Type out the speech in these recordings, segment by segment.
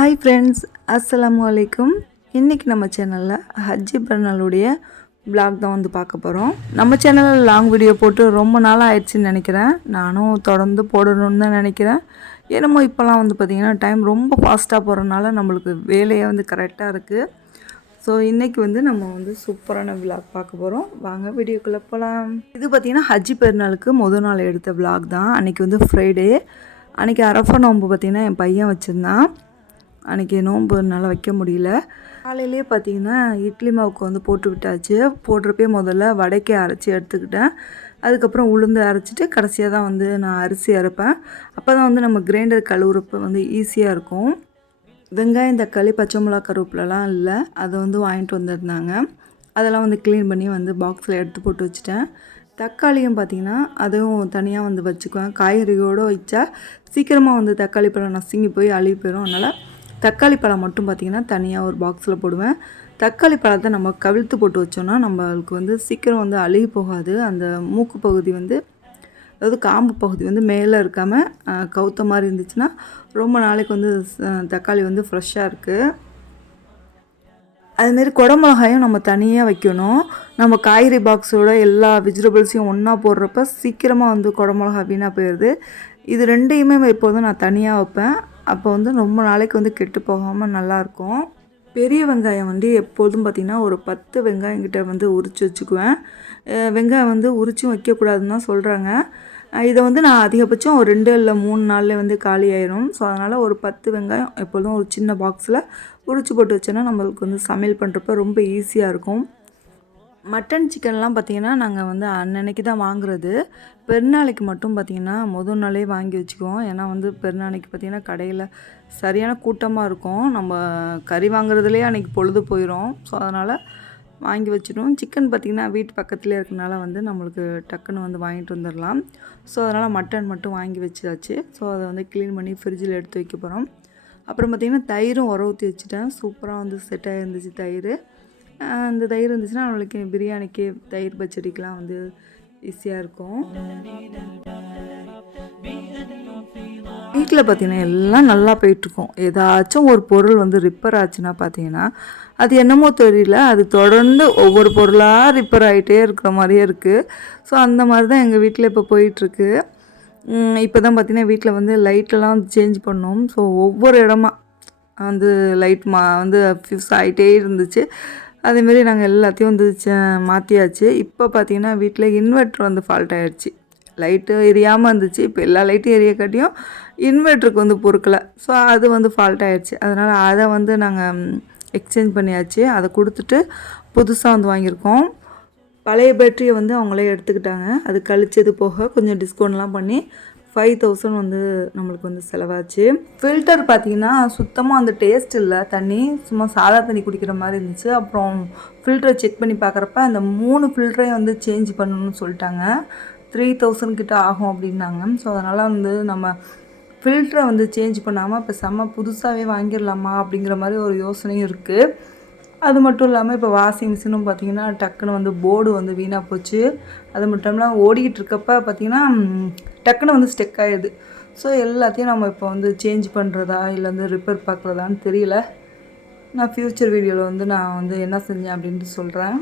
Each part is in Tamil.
ஹாய் ஃப்ரெண்ட்ஸ் அஸ்ஸலாமு வலைக்கும் இன்றைக்கி நம்ம சேனலில் ஹஜ்ஜி பிறநாளுடைய பிளாக் தான் வந்து பார்க்க போகிறோம் நம்ம சேனலில் லாங் வீடியோ போட்டு ரொம்ப நாள் ஆயிடுச்சுன்னு நினைக்கிறேன். நானும் தொடர்ந்து போடணும்னு தான் நினைக்கிறேன். என்னமோ இப்போலாம் வந்து பார்த்திங்கன்னா டைம் ரொம்ப ஃபாஸ்ட்டாக போகிறனால நம்மளுக்கு வேலையே வந்து கரெக்டாக இருக்குது ஸோ இன்றைக்கி வந்து நம்ம வந்து சூப்பரான விளாக் பார்க்க போகிறோம் வாங்க வீடியோக்குள்ளே போகலாம் இது பார்த்திங்கன்னா ஹஜ்ஜி பெருநாளுக்கு முதல் நாள் எடுத்த விளாக் தான். அன்றைக்கி வந்து ஃப்ரைடே அன்றைக்கி அரஃபா நோம்பு பார்த்திங்கன்னா என் பையன் வச்சுருந்தான். அன்றைக்கி நோன்பு என்னால் வைக்க முடியல. காலையிலே பார்த்தீங்கன்னா இட்லி மாவுக்கு வந்து போட்டு விட்டாச்சு. போடுறப்பே முதல்ல வடைக்கே அரைச்சி எடுத்துக்கிட்டேன். அதுக்கப்புறம் உளுந்து அரைச்சிட்டு கடைசியாக தான் வந்து நான் அரிசி அரைப்பேன். அப்போ தான் வந்து நம்ம கிரைண்டர் கழுவுறப்ப வந்து ஈஸியாக இருக்கும். வெங்காயம் தக்காளி பச்சை மிளகா கருவேப்பிலலாம் இல்லை. அதை வந்து வாங்கிட்டு வந்திருந்தாங்க. அதெல்லாம் வந்து க்ளீன் பண்ணி வந்து பாக்ஸில் எடுத்து போட்டு வச்சுட்டேன். தக்காளியும் பார்த்திங்கன்னா அதுவும் தனியாக வந்து வச்சுக்குவேன். காய்கறியோடு வச்சா சீக்கிரமாக வந்து தக்காளி பழம் நசுங்கி போய் அழுகி போயிடும் அதனால் தக்காளி பழம் மட்டும் பார்த்திங்கன்னா தனியாக ஒரு பாக்ஸில் போடுவேன். தக்காளி பழத்தை நம்ம கவிழ்த்து போட்டு வச்சோன்னா நம்மளுக்கு வந்து சீக்கிரம் வந்து அழுகி போகாது. அந்த மூக்கு பகுதி வந்து அதாவது காம்பு பகுதி வந்து மேலே இருக்காமல் கவுத்த மாதிரி இருந்துச்சுன்னா ரொம்ப நாளைக்கு வந்து தக்காளி வந்து ஃப்ரெஷ்ஷாக இருக்குது அதுமாரி குடமிளகாயும் நம்ம தனியாக வைக்கணும். நம்ம காய்கறி பாக்ஸோட எல்லா வெஜிடபிள்ஸையும் ஒன்றா போடுறப்ப சீக்கிரமாக வந்து குடமிளகா வீணாக போயிடுது இது ரெண்டையுமே எப்போதும் நான் தனியாக வைப்பேன். அப்போ வந்து ரொம்ப நாளைக்கு வந்து கெட்டு போகாமல் நல்லாயிருக்கும் பெரிய வெங்காயம் வந்து எப்பொழுதும் பார்த்திங்கன்னா ஒரு பத்து வெங்காயம் கிட்ட வந்து உரித்து வச்சுக்குவேன். வெங்காயம் வந்து உரிச்சும் வைக்கக்கூடாதுன்னு தான் சொல்கிறாங்க இதை வந்து நான் அதிகபட்சம் ஒரு ரெண்டு இல்லை மூணு நாளில் வந்து காலி ஆயிரும். ஸோ அதனால் ஒரு பத்து வெங்காயம் எப்பொழுதும் ஒரு சின்ன பாக்ஸில் உரிச்சு போட்டு வச்சோன்னா நம்மளுக்கு வந்து சமையல் பண்ணுறப்ப ரொம்ப ஈஸியாக இருக்கும். மட்டன் சிக்கன்லாம் பார்த்திங்கன்னா நாங்கள் வந்து அன்னன்னைக்கு தான் வாங்குறது. பெருநாளைக்கு மட்டும் பார்த்திங்கன்னா முதல் நாளே வாங்கி வச்சுக்குவோம். ஏன்னா வந்து பெருநாளைக்கு பார்த்திங்கன்னா கடையில் சரியான கூட்டமாக இருக்கும். நம்ம கறி வாங்குறதுலேயே அன்றைக்கி பொழுது போயிடும் ஸோ அதனால் வாங்கி வச்சிடும் சிக்கன் பார்த்திங்கன்னா வீட்டு பக்கத்துலேயே இருக்கனால வந்து நம்மளுக்கு டக்குன்னு வந்து வாங்கிட்டு வந்துடலாம் ஸோ அதனால் மட்டன் மட்டும் வாங்கி வச்சாச்சு. ஸோ அதை வந்து க்ளீன் பண்ணி ஃப்ரிட்ஜில் எடுத்து வைக்க போகிறோம் அப்புறம் பார்த்திங்கன்னா தயிரும் உர ஊற்றி வச்சுட்டேன். சூப்பராக வந்து செட் ஆகிருந்துச்சு தயிர். அந்த தயிர் இருந்துச்சுன்னா அவளுக்கு பிரியாணிக்கு தயிர் பச்சடிக்கெலாம் வந்து ஈஸியாக இருக்கும். வீட்டில் பார்த்தீங்கன்னா எல்லாம் நல்லா போயிட்டுருக்கும். ஏதாச்சும் ஒரு பொருள் வந்து ரிப்பேர் ஆச்சுன்னா பார்த்தீங்கன்னா அது என்னமோ தெரியல. அது தொடர்ந்து ஒவ்வொரு பொருளாக ரிப்பேர் ஆகிட்டே இருக்கிற மாதிரியே இருக்குது ஸோ அந்த மாதிரி தான் எங்கள் வீட்டில் இப்போ போயிட்டுருக்கு. இப்போ தான் பார்த்தீங்கன்னா வீட்டில் வந்து லைட்டெல்லாம் சேஞ்ச் பண்ணோம். ஸோ ஒவ்வொரு இடமா வந்து லைட் மா வந்து ஃபிக்ஸ் ஆகிட்டே இருந்துச்சு. அதேமாரி நாங்கள் எல்லாத்தையும் வந்து ச- மாற்றியாச்சு இப்போ பார்த்திங்கன்னா வீட்டில் இன்வெர்ட்ரு வந்து ஃபால்ட் ஆகிடுச்சு லைட்டு எரியாமல் இருந்துச்சு. இப்போ எல்லா லைட்டும் எரிய காட்டியும் இன்வெர்ட்டருக்கு வந்து பொறுக்கலை. ஸோ அது வந்து ஃபால்ட் ஆகிடுச்சு அதனால் அதை வந்து நாங்கள் எக்ஸ்சேஞ்ச் பண்ணியாச்சு. அதை கொடுத்துட்டு புதுசாக வந்து வாங்கியிருக்கோம். பழைய பேட்டரியை வந்து அவங்களே எடுத்துக்கிட்டாங்க. அது கழிச்சது போக கொஞ்சம் டிஸ்கவுண்ட்லாம் பண்ணி ஃபைவ் தௌசண்ட் வந்து நம்மளுக்கு வந்து செலவாச்சு. ஃபில்டர் பார்த்தீங்கன்னா சுத்தமாக அந்த டேஸ்ட் இல்லை. தண்ணி சும்மா சாதா தண்ணி குடிக்கிற மாதிரி இருந்துச்சு. அப்புறம் ஃபில்டரை செக் பண்ணி பார்க்குறப்ப அந்த மூணு ஃபில்டரையும் வந்து சேஞ்ச் பண்ணணும்னு சொல்லிட்டாங்க. த்ரீ தௌசண்ட் கிட்ட ஆகும் அப்படின்னாங்க. ஸோ அதனால் வந்து நம்ம ஃபில்டரை வந்து சேஞ்ச் பண்ணாமல் இப்போ செம்ம புதுசாகவே வாங்கிடலாமா அப்படிங்கிற மாதிரி ஒரு யோசனையும் இருக்குது அது மட்டும் இல்லாமல் இப்போ வாஷிங் மிஷினும் பார்த்தீங்கன்னா டக்குன்னு வந்து போர்டு வந்து வீணாக போச்சு. அது மட்டும் இல்லாமல் ஓடிக்கிட்டு இருக்கப்ப பார்த்தீங்கன்னா டக்குன்னு வந்து ஸ்டெக் ஆயிடுது. ஸோ எல்லாத்தையும் நம்ம இப்போ வந்து சேஞ்ச் பண்ணுறதா இல்லை வந்து ரிப்பேர் பார்க்குறதான்னு தெரியல. நான் ஃப்யூச்சர் வீடியோவில் வந்து நான் வந்து என்ன செஞ்சேன் அப்படின்ட்டு சொல்கிறேன்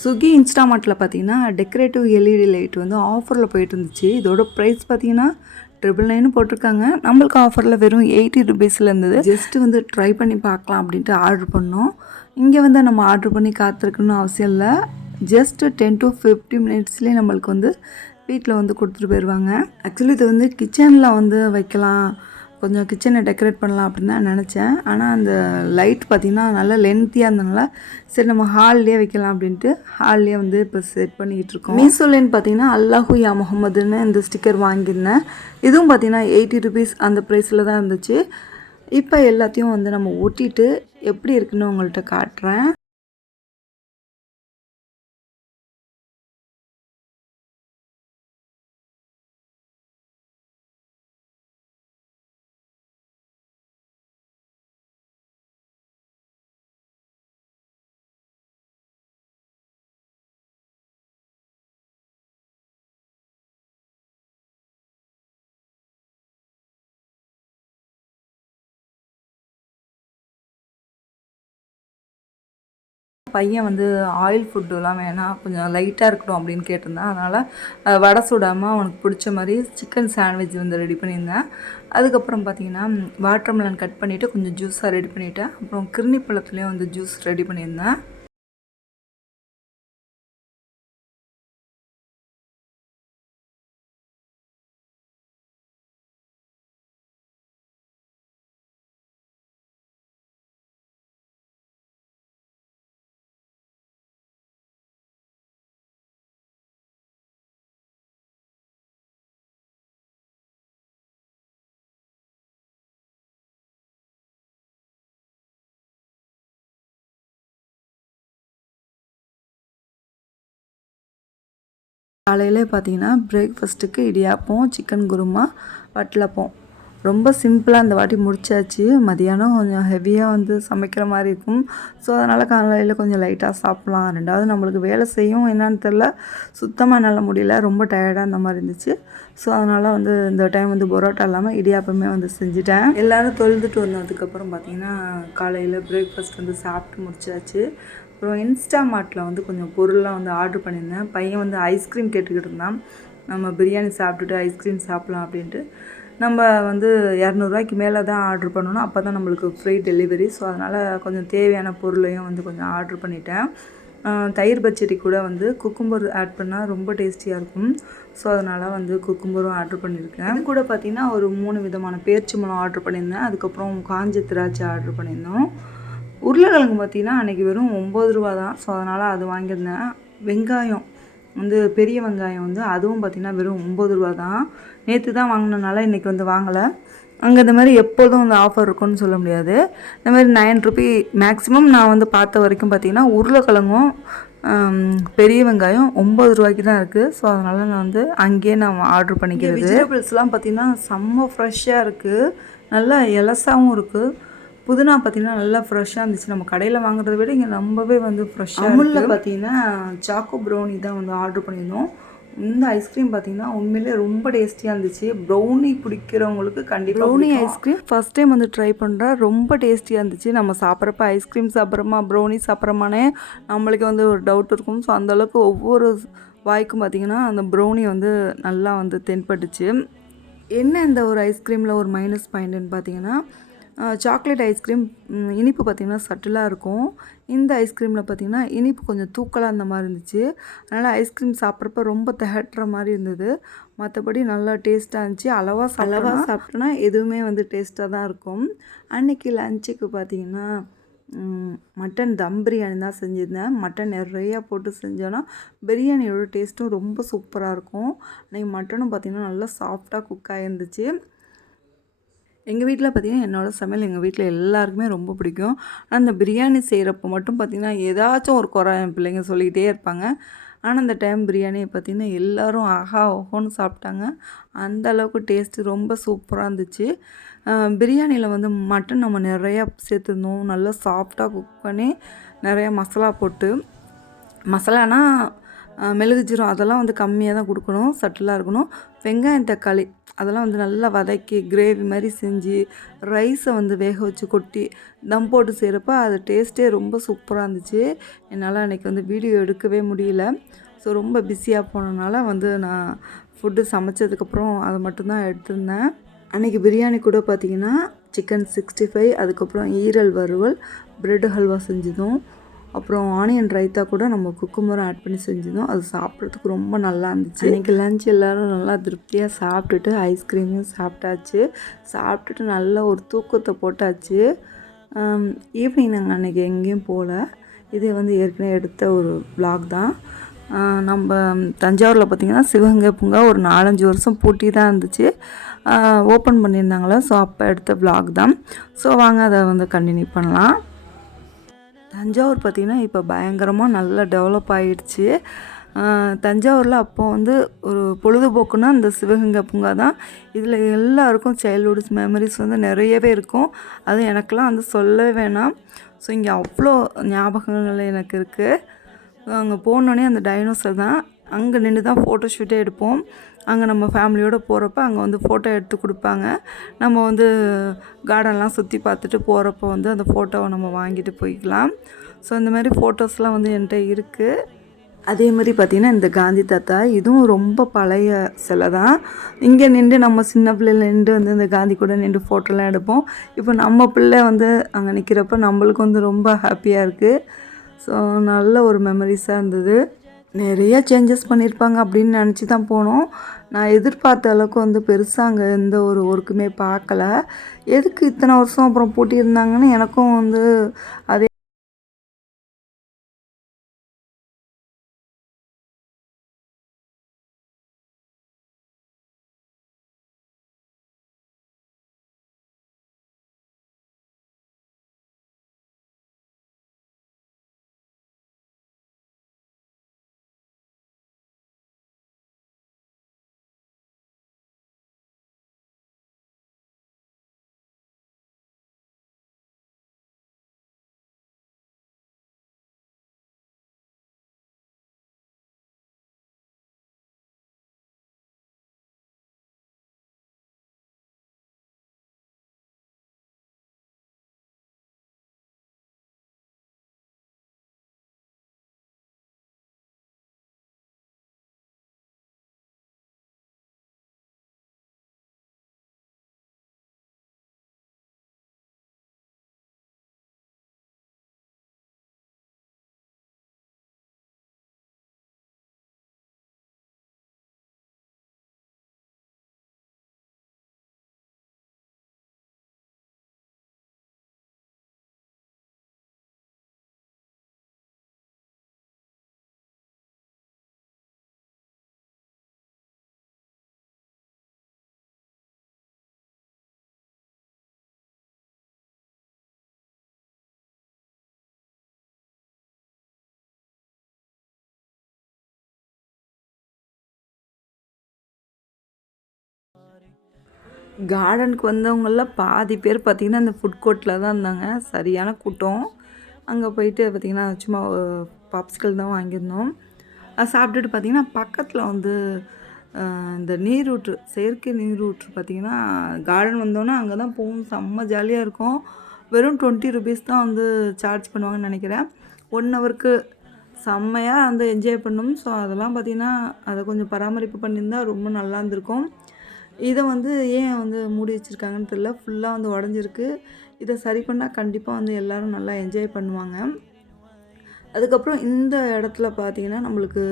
ஸ்விக்கி இன்ஸ்டாமார்ட்டில் பார்த்தீங்கன்னா டெக்கரேட்டிவ் எல்இடி லைட் வந்து ஆஃபரில் போயிட்டு இருந்துச்சு. இதோட ப்ரைஸ் பார்த்தீங்கன்னா ட்ரிபிள் நைன் போட்டிருக்காங்க. நம்மளுக்கு ஆஃபரில் வெறும் எயிட்டி ருபீஸில் இருந்தது. ஜஸ்ட்டு வந்து ட்ரை பண்ணி பார்க்கலாம் அப்படின்ட்டு ஆர்டர் பண்ணோம். இங்கே வந்து நம்ம ஆர்டர் பண்ணி காத்திருக்கணும்னு அவசியம் இல்லை. ஜஸ்ட்டு டென் டு ஃபிஃப்டி மினிட்ஸ்லேயே நம்மளுக்கு வந்து வீட்டில் வந்து கொடுத்துட்டு போயிடுவாங்க ஆக்சுவலி இது வந்து கிச்சனில் வந்து வைக்கலாம். கொஞ்சம் கிச்சனை டெக்கரேட் பண்ணலாம் அப்படின்னு தான் நினச்சேன். ஆனால் அந்த லைட் பார்த்திங்கன்னா நல்லா லென்த்தியாக இருந்தனால சரி நம்ம ஹால்லேயே வைக்கலாம் அப்படின்ட்டு ஹால்லேயே வந்து இப்போ செட் பண்ணிக்கிட்டு இருக்கோம். மீசோலேன்னு பார்த்தீங்கன்னா அல்லாஹு யா முகமதுன்னு இந்த ஸ்டிக்கர் வாங்கியிருந்தேன். இதுவும் பார்த்தீங்கன்னா எயிட்டி ருபீஸ் அந்த ப்ரைஸில் தான் இருந்துச்சு. இப்போ எல்லாத்தையும் வந்து நம்ம ஒட்டிட்டு எப்படி இருக்குன்னு உங்கள்கிட்ட காட்டுறேன். பையன் வந்து ஆயில் ஃபுட்டுலாம் வேணாம் கொஞ்சம் லைட்டாக இருக்கட்டும் அப்படின்னு கேட்டிருந்தான். அதனால் வடை சுடாமல் அவனுக்கு பிடிச்ச மாதிரி சிக்கன் சாண்ட்விச் வந்து ரெடி பண்ணியிருந்தேன். அதுக்கப்புறம் பார்த்தீங்கன்னா வாட்டர்மெலன் கட் பண்ணிவிட்டு கொஞ்சம் ஜூஸாக ரெடி பண்ணிவிட்டேன் அப்புறம் கிருணி பழத்துலேயும் வந்து ஜூஸ் ரெடி பண்ணியிருந்தேன். காலையில் பார்த்தீங்கன்னா பிரேக்ஃபாஸ்ட்டுக்கு இடியாப்பம் சிக்கன் குருமா வட்டலப்பம் ரொம்ப சிம்பிளாக இந்த வாட்டி முடிச்சாச்சு. மதியானம் கொஞ்சம் ஹெவியாக வந்து சமைக்கிற மாதிரி இருக்கும். ஸோ அதனால் காலையில் கொஞ்சம் லைட்டாக சாப்பிட்லாம். ரெண்டாவது நம்மளுக்கு வேலை செய்யும் என்னான்னு தெரில சுத்தமாக என்னால் முடியல. ரொம்ப டயர்டாக அந்த மாதிரி இருந்துச்சு. ஸோ அதனால் வந்து இந்த டைம் வந்து பொரோட்டா இல்லாமல் இடியாப்பமே வந்து செஞ்சுட்டேன். எல்லோரும் தொழுதுட்டு வந்ததுக்கப்புறம் பார்த்தீங்கன்னா காலையில் பிரேக்ஃபாஸ்ட் வந்து சாப்பிட்டு முடிச்சாச்சு. அப்புறம் இன்ஸ்டா மார்ட்டில் வந்து கொஞ்சம் பொருள்லாம் வந்து ஆர்டர் பண்ணியிருந்தேன். பையன் வந்து ஐஸ்கிரீம் கேட்டுக்கிட்டு இருந்தான். நம்ம பிரியாணி சாப்பிட்டுட்டு ஐஸ்கிரீம் சாப்பிட்லாம் அப்படின்ட்டு. நம்ம வந்து இரநூறுவாய்க்கு மேலே தான் ஆர்டர் பண்ணணும். அப்போ தான் நம்மளுக்கு ஃப்ரீ டெலிவரி ஸோ அதனால் கொஞ்சம் தேவையான பொருளையும் வந்து கொஞ்சம் ஆர்டர் பண்ணிட்டேன். தயிர் பச்சடி கூட வந்து குக்கும்பர் ஆட் பண்ணால் ரொம்ப டேஸ்டியாக இருக்கும். ஸோ அதனால் வந்து குக்கும்பரும் ஆர்டர் பண்ணியிருக்கேன். கூட பார்த்திங்கன்னா ஒரு மூணு விதமான பேர்ச்சி மலம் ஆர்டர் பண்ணியிருந்தேன். அதுக்கப்புறம் காஞ்ச திராட்சை ஆர்டர் பண்ணியிருந்தோம். உருளைக்கிழங்கு பார்த்திங்கன்னா அன்றைக்கி வெறும் ஒம்பது ரூபா தான். ஸோ அதனால் அது வாங்கியிருந்தேன். வெங்காயம் வந்து பெரிய வெங்காயம் வந்து அதுவும் பார்த்திங்கன்னா வெறும் ஒம்பது ரூபா தான். நேற்று தான் வாங்கினனால இன்றைக்கி வந்து வாங்கலை. அங்கே இந்த மாதிரி எப்போதும் வந்து ஆஃபர் இருக்கும்னு சொல்ல முடியாது. இந்த மாதிரி நைன் ருபி மேக்ஸிமம் நான் வந்து பார்த்த வரைக்கும் பார்த்திங்கன்னா உருளைக்கிழங்கும் பெரிய வெங்காயம் ஒம்பது ரூபாய்க்கு தான் இருக்குது ஸோ அதனால் நான் வந்து அங்கேயே நான் ஆர்டர் பண்ணிக்கிறது. வெஜிடபிள்ஸ்லாம் பார்த்திங்கன்னா செம்ம ஃப்ரெஷ்ஷாக இருக்குது நல்லா எலசாகவும் இருக்குது புதினா பார்த்திங்கன்னா நல்லா ஃப்ரெஷ்ஷாக இருந்துச்சு. நம்ம கடையில் வாங்குறத விட இங்கே ரொம்பவே வந்து ஃப்ரெஷ்ஷாக அமுலில் பார்த்தீங்கன்னா சாக்கோ ப்ரௌனி தான் வந்து ஆர்டர் பண்ணியிருந்தோம். இந்த ஐஸ்கிரீம் பார்த்தீங்கன்னா உண்மையிலே ரொம்ப டேஸ்டியாக இருந்துச்சு. ப்ரௌனி பிடிக்கிறவங்களுக்கு கண்டிப்பாக brownie ice cream first time வந்து ட்ரை பண்ணுறா ரொம்ப டேஸ்டியாக இருந்துச்சு. நம்ம சாப்பிட்றப்ப ஐஸ்கிரீம் சாப்பிட்றோமா ப்ரௌனி சாப்பிட்றோமானே நம்மளுக்கு வந்து ஒரு டவுட் இருக்கும். ஸோ அந்தளவுக்கு ஒவ்வொரு வாய்க்கும் பார்த்திங்கன்னா அந்த ப்ரௌனி வந்து நல்லா வந்து தென்பட்டுச்சு. என்ன இந்த ஒரு ஐஸ்கிரீமில் ஒரு மைனஸ் பாயிண்ட்டுன்னு பார்த்தீங்கன்னா சாக்லேட் ஐஸ்கிரீம் இனிப்பு பார்த்திங்கன்னா சட்டிலாக இருக்கும். இந்த ஐஸ்கிரீமில் பார்த்திங்கன்னா இனிப்பு கொஞ்சம் தூக்கலாக அந்த மாதிரி இருந்துச்சு. அதனால் ஐஸ்கிரீம் சாப்பிட்றப்ப ரொம்ப திகட்டுற மாதிரி இருந்தது. மற்றபடி நல்லா டேஸ்ட்டாக இருந்துச்சு. அளவாக அளவாக சாப்பிட்டோன்னா எதுவுமே வந்து டேஸ்ட்டாக தான் இருக்கும். அன்றைக்கி லஞ்சுக்கு பார்த்திங்கன்னா மட்டன் தம் பிரியாணி தான் செஞ்சுருந்தேன். மட்டன் நிறையா போட்டு செஞ்சோன்னா பிரியாணியோட டேஸ்ட்டும் ரொம்ப சூப்பராக இருக்கும். அன்றைக்கி மட்டனும் பார்த்திங்கன்னா நல்லா சாஃப்டாக குக் ஆகிருந்துச்சு எங்கள் வீட்டில் பார்த்திங்கன்னா என்னோடய சமையல் எங்கள் வீட்டில் எல்லாருக்குமே ரொம்ப பிடிக்கும். ஆனால் அந்த பிரியாணி செய்கிறப்ப மட்டும் பார்த்திங்கன்னா ஏதாச்சும் ஒரு குறை என் பிள்ளைங்க சொல்லிக்கிட்டே இருப்பாங்க. ஆனால் அந்த டைம் பிரியாணியை பார்த்திங்கன்னா எல்லோரும் ஆஹா ஓஹோன்னு சாப்பிட்டாங்க. அந்த அளவுக்கு டேஸ்ட்டு ரொம்ப சூப்பராக இருந்துச்சு. பிரியாணியில் வந்து மட்டன் நம்ம நிறையா சேர்த்துருந்தோம். நல்லா சாஃப்டாக குக் பண்ணி நிறையா மசாலா போட்டு. மசாலானா மெழுகு ஜீரம் அதெல்லாம் வந்து கம்மியாக தான் கொடுக்கணும் சட்டிலாக இருக்கணும். வெங்காயம் தக்காளி அதெல்லாம் வந்து நல்லா வதக்கி கிரேவி மாதிரி செஞ்சு ரைஸை வந்து வேக வச்சு கொட்டி தம் போட்டு செய்கிறப்ப அது டேஸ்ட்டே ரொம்ப சூப்பராக இருந்துச்சு. என்னால் அன்றைக்கி வந்து வீடியோ எடுக்கவே முடியல. ஸோ ரொம்ப பிஸியாக போனதுனால வந்து நான் ஃபுட்டு சமைச்சதுக்கப்புறம் அதை மட்டும்தான் எடுத்திருந்தேன். அன்றைக்கி பிரியாணி கூட பார்த்திங்கன்னா சிக்கன் சிக்ஸ்டி ஃபைவ் அதுக்கப்புறம் ஈரல் வறுவல் ப்ரெட் ஹல்வா செஞ்சதும். அப்புறம் ஆனியன் ரைத்தா கூட நம்ம குக்குமரம் ஆட் பண்ணி செஞ்சிருந்தோம். அது சாப்பிட்றதுக்கு ரொம்ப நல்லா இருந்துச்சு. இன்றைக்கி லஞ்ச் எல்லோரும் நல்லா திருப்தியாக சாப்பிட்டுட்டு ஐஸ்கிரீமும் சாப்பிட்டாச்சு. சாப்பிட்டுட்டு நல்லா ஒரு தூக்கத்தை போட்டாச்சு. ஈவினிங் நாங்கள் அன்றைக்கி எங்கேயும் போகல இது வந்து ஏற்கனவே எடுத்த ஒரு பிளாக் தான். நம்ம தஞ்சாவூரில் பார்த்திங்கன்னா சிவகங்கை பூங்கா ஒரு நாலஞ்சு வருஷம் பூட்டி தான் இருந்துச்சு. ஓப்பன் பண்ணியிருந்தாங்களே? ஸோ அப்போ எடுத்த பிளாக் தான். ஸோ வாங்க அதை வந்து கண்டினியூ பண்ணலாம். தஞ்சாவூர் பார்த்திங்கன்னா இப்போ பயங்கரமாக நல்லா டெவலப் ஆகிடுச்சு தஞ்சாவூரில் அப்போ வந்து ஒரு பொழுதுபோக்குன்னா இந்த சிவகங்கை பூங்கா தான். இதில் எல்லாருக்கும் சைல்ட்ஹுட் மெமரிஸ் வந்து நிறையவே இருக்கும். அதுவும் எனக்கெலாம் வந்து சொல்லவே வேணாம். ஸோ இங்கே அவ்வளோ ஞாபகங்கள் எனக்கு இருக்குது அங்கே போனோடனே அந்த டைனோசர் தான். அங்கே நின்று தான் ஃபோட்டோ ஷூட்டே எடுப்போம். அங்கே நம்ம ஃபேமிலியோடு போகிறப்ப அங்கே வந்து ஃபோட்டோ எடுத்து கொடுப்பாங்க. நம்ம வந்து கார்டன்லாம் சுற்றி பார்த்துட்டு போகிறப்போ வந்து அந்த ஃபோட்டோவை நம்ம வாங்கிட்டு போய்க்கலாம். ஸோ இந்த மாதிரி ஃபோட்டோஸ்லாம் வந்து என்கிட்ட இருக்குது அதே மாதிரி பார்த்திங்கன்னா இந்த காந்தி தாத்தா இதுவும் ரொம்ப பழைய சிலை தான். இங்கே நின்று நம்ம சின்ன பிள்ளையில நின்று வந்து இந்த காந்தி கூட நின்று ஃபோட்டோலாம் எடுப்போம். இப்போ நம்ம பிள்ளை வந்து அங்கே நிற்கிறப்ப நம்மளுக்கு வந்து ரொம்ப ஹாப்பியாக இருக்குது ஸோ நல்ல ஒரு மெமரிஸாக இருந்தது. நிறைய சேஞ்சஸ் பண்ணியிருப்பாங்க அப்படின்னு நினச்சி தான் போனோம். நான் எதிர்பார்த்த அளவுக்கு வந்து பெருசாக அங்கே எந்த ஒரு ஒர்க்குமே பார்க்கல. எதுக்கு இத்தனை வருஷம் அப்புறம் பூட்டியிருந்தாங்கன்னு எனக்கும் வந்து அதே கார்டனுக்கு வந்தவங்களில் பாதி பேர் பார்த்திங்கன்னா அந்த ஃபுட் கோர்ட்டில் தான் இருந்தாங்க. சரியான கூட்டம். அங்கே போயிட்டு பார்த்திங்கன்னா சும்மா பாப்ஸ்கள் தான் வாங்கியிருந்தோம். அதை சாப்பிட்டுட்டு பார்த்திங்கன்னா பக்கத்தில் வந்து இந்த நீரூற்று செயற்கை நீரூற்று பார்த்திங்கன்னா கார்டன் வந்தோன்னே அங்கே தான் போகும் செம்ம ஜாலியாக இருக்கும். வெறும் டுவெண்ட்டி ருபீஸ் தான் வந்து சார்ஜ் பண்ணுவாங்கன்னு நினைக்கிறேன். ஒன் ஹவருக்கு செம்மையாக வந்து என்ஜாய் பண்ணணும் ஸோ அதெல்லாம் பார்த்திங்கன்னா அதை கொஞ்சம் பராமரிப்பு பண்ணியிருந்தா ரொம்ப நல்லா இருந்திருக்கும். இதை வந்து ஏன் வந்து மூடி வச்சுருக்காங்கன்னு தெரியல. ஃபுல்லாக வந்து உடஞ்சிருக்கு. இதை சரி பண்ணால் கண்டிப்பாக வந்து எல்லோரும் நல்லா என்ஜாய் பண்ணுவாங்க. அதுக்கப்புறம் இந்த இடத்துல பார்த்தீங்கன்னா நம்மளுக்கு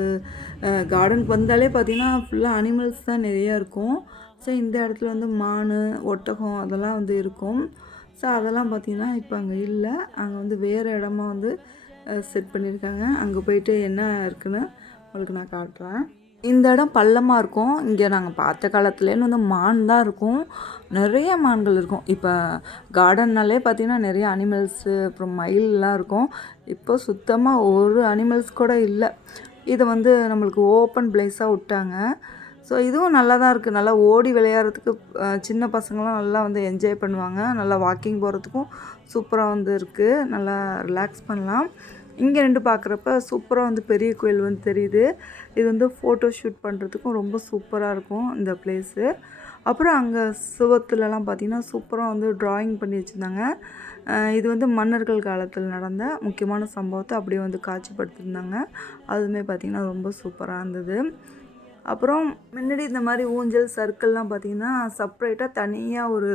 கார்டனுக்கு வந்தாலே பார்த்தீங்கன்னா ஃபுல்லாக அனிமல்ஸ் தான் நிறையா இருக்கும். ஸோ இந்த இடத்துல வந்து மான் ஒட்டகம் அதெல்லாம் வந்து இருக்கும். ஸோ அதெல்லாம் பார்த்தீங்கன்னா இப்போ அங்கே இல்லை. அங்கே வந்து வேறு இடமா வந்து செட் பண்ணியிருக்காங்க அங்கே போயிட்டு என்ன இருக்குன்னு உங்களுக்கு நான் காட்டுறேன். இந்த இடம் பள்ளமாக இருக்கும். இங்கே நாங்கள் பார்த்த காலத்துலேருந்து வந்து மான் தான் இருக்கும். நிறைய மான்கள் இருக்கும். இப்போ கார்டன்னாலே பார்த்தீங்கன்னா நிறைய அனிமல்ஸு அப்புறம் மயிலெலாம் இருக்கும். இப்போ சுத்தமாக ஒரு அனிமல்ஸ் கூட இல்லை. இதை வந்து நம்மளுக்கு ஓப்பன் பிளேஸாக விட்டாங்க. ஸோ இதுவும் நல்லா தான் இருக்குது நல்லா ஓடி விளையாடுறதுக்கு சின்ன பசங்களாம் நல்லா வந்து என்ஜாய் பண்ணுவாங்க. நல்லா வாக்கிங் போகிறதுக்கும் சூப்பராக வந்து இருக்குது நல்லா ரிலாக்ஸ் பண்ணலாம். இங்கே ரெண்டு பார்க்குறப்ப சூப்பராக வந்து பெரிய கோயில் வந்து தெரியுது. இது வந்து ஃபோட்டோ ஷூட் பண்ணுறதுக்கும் ரொம்ப சூப்பராக இருக்கும் இந்த பிளேஸு அப்புறம் அங்கே சுவத்துலலாம் பார்த்திங்கன்னா சூப்பராக வந்து ட்ராயிங் பண்ணி வச்சுருந்தாங்க. இது வந்து மன்னர்கள் காலத்தில் நடந்த முக்கியமான சம்பவத்தை அப்படியே வந்து காட்சிப்படுத்தியிருந்தாங்க. அதுவுமே பார்த்திங்கன்னா ரொம்ப சூப்பராக இருந்தது. அப்புறம் முன்னாடி இந்த மாதிரி ஊஞ்சல் சர்க்கிள்லாம் பார்த்திங்கன்னா செப்ரேட்டாக தனியாக ஒரு